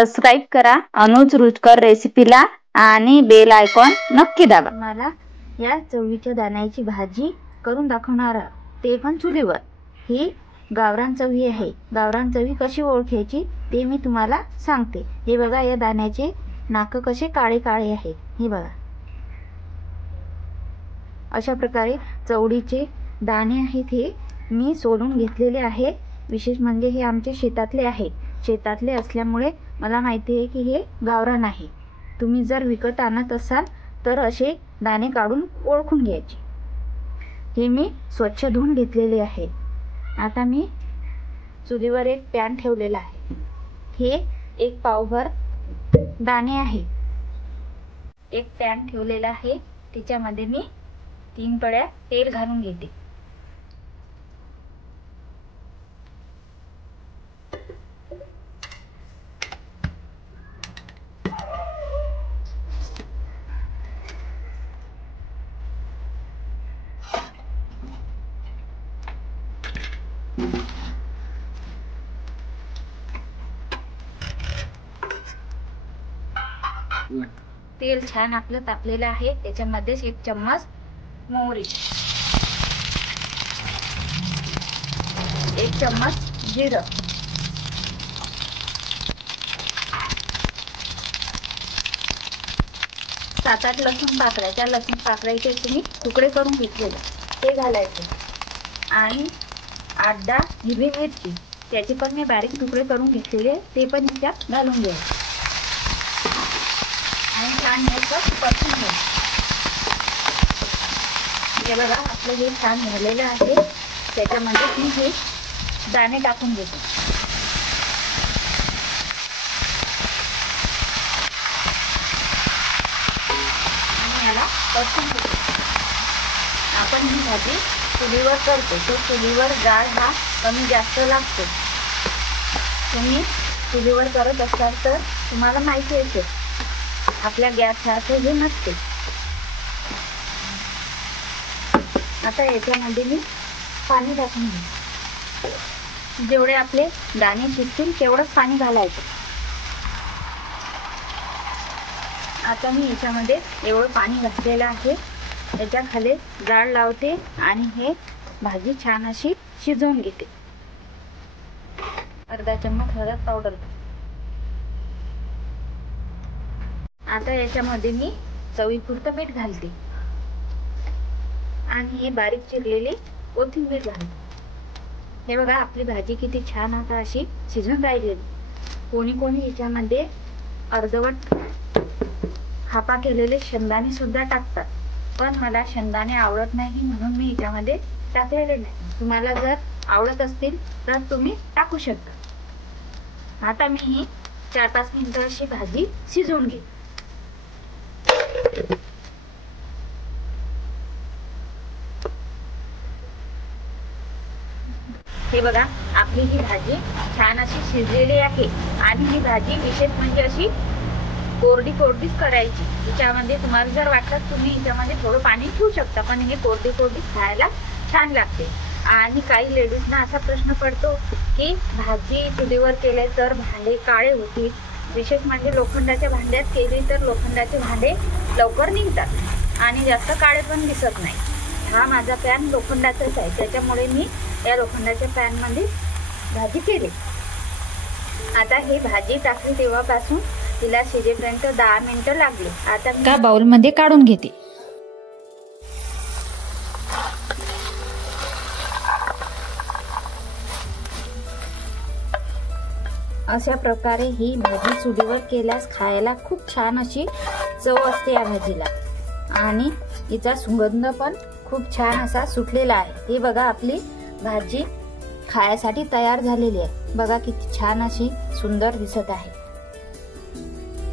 Subscribe करा अनुज रुचकर रेसिपीला आणि बेल आयकॉन नक्की दाबा। मला या चवळीच्या दाण्याची भाजी करून दाखवणार, ते पण चुलीवर। ही गावरान चवळी आहे। गावरान चवळी कशी ओळखायची ते मी तुम्हाला सांगते। हे बघा, या दाण्याचे नाक कसे काळे काळे आहे। हे बघा, अशा प्रकारे चवळीचे दाणे आहेत हे मी सोलून घेतलेले आहे। विशेष म्हणजे हे आमच्या शेतातले आहे। शेतातले असल्यामुळे मला माहिती आहे की हे गावरान आहे। तुम्ही जर विकत आणत असाल तर असे दाणे काढून ओळखून घ्यायचे। हे मी स्वच्छ धुवून घेतलेले आहे। आता मी चुलीवर एक पॅन ठेवलेला आहे। हे एक पावभर दाणे आहे। एक पॅन ठेवलेला आहे, त्याच्यामध्ये मी 3 पळ्या तेल घालून घेते। तेल छान आपलं तापलेलं आहे। त्याच्यामध्ये 1 चम्मच मोहरी, 1 चम्मच जिरं, 7-8 लसूण पाकळ्या, त्या लसूण पाकळ्याचे तुम्ही तुकडे करून घेतलेले ते घालायचे। आणि 8-10 हिरवी मिरची, त्याचे पण मी बारीक तुकडे करून घेतलेले ते पण त्यात घालून घ्यायचे आणि छान याचं परतून घ्यायचं। हे बघा, आपलं हे छान झालेलं आहे। त्याच्यामध्ये मी हे दाणे टाकून देते आणि याला परतून घेते। आपण ही भाजी चुलीवर करतो, तो चुलीवर जाळ हा कमी जास्त लागतो। तुम्ही चुलीवर करत असाल तर तुम्हाला माहिती असेल, आपल्या गॅसचा हे नसते। आता याच्यामध्ये मी पाणी टाकून घेते। जेवढे आपले दाणे शिजतील तेवढंच पाणी घालायचं। आता मी याच्यामध्ये एवढं पाणी घातलेलं आहे। याच्या खाली जाळ लावते आणि हे भाजी छान अशी शिजवून घेते। अर्धा चम्मच हळद पावडर। आता याच्यामध्ये मी चवीपुरतं मीठ घालते आणि हे बारीक चिरलेली कोथिंबीर घालते। हे बघा, आपली भाजी किती छान आता अशी शिजून राहिलेली। कोणी कोणी याच्यामध्ये अर्धवट हापा केलेले शेंगदाणे सुद्धा टाकतात, पण मला शेंगदाणे आवडत नाही म्हणून मी याच्यामध्ये टाकलेले नाही। तुम्हाला जर आवडत असतील तर तुम्ही टाकू शकता। आता मी ही 4-5 मिनिटं अशी भाजी शिजवून घेते। हे बघा, आपली ही भाजी छान अशी शिजलेली आहे आणि ही भाजी विशेष म्हणजे अशी कोरडी कोरडीच करायची। याच्यामध्ये तुम्हाला जर वाटत तुम्ही याच्यामध्ये थोडं पाणी ठेवू शकता, पण हे कोरडी कोरडी खायला छान लागते। आणि काही लेडीजना असा प्रश्न पडतो की भाजी चुलीवर केले तर भांडे काळे होतील। विशेष म्हणजे लोखंडाच्या भांड्यात केली तर लोखंडाचे भांडे लवकर निघतात आणि जास्त काळे पण दिसत नाही। हा माझा पॅन लोखंडाचाच आहे, त्याच्यामुळे मी या लोखंडाच्या पॅन मध्ये भाजी केली। आता ही भाजी टाकली तेव्हापासून तिला शिजेपर्यंत 10 मिनिटं लागली। आता एका बाउल मध्ये काढून घेते। अशा प्रकारे ही भाजी चुलीवर केल्यास खायला खूप छान अशी चव असते या भाजीला आणि हिचा सुगंध पण खूप छान असा सुटलेला आहे। हे बघा, आपली भाजी खायसाठी तयार झालेली आहे। बघा किती छान अशी सुंदर दिसत आहे।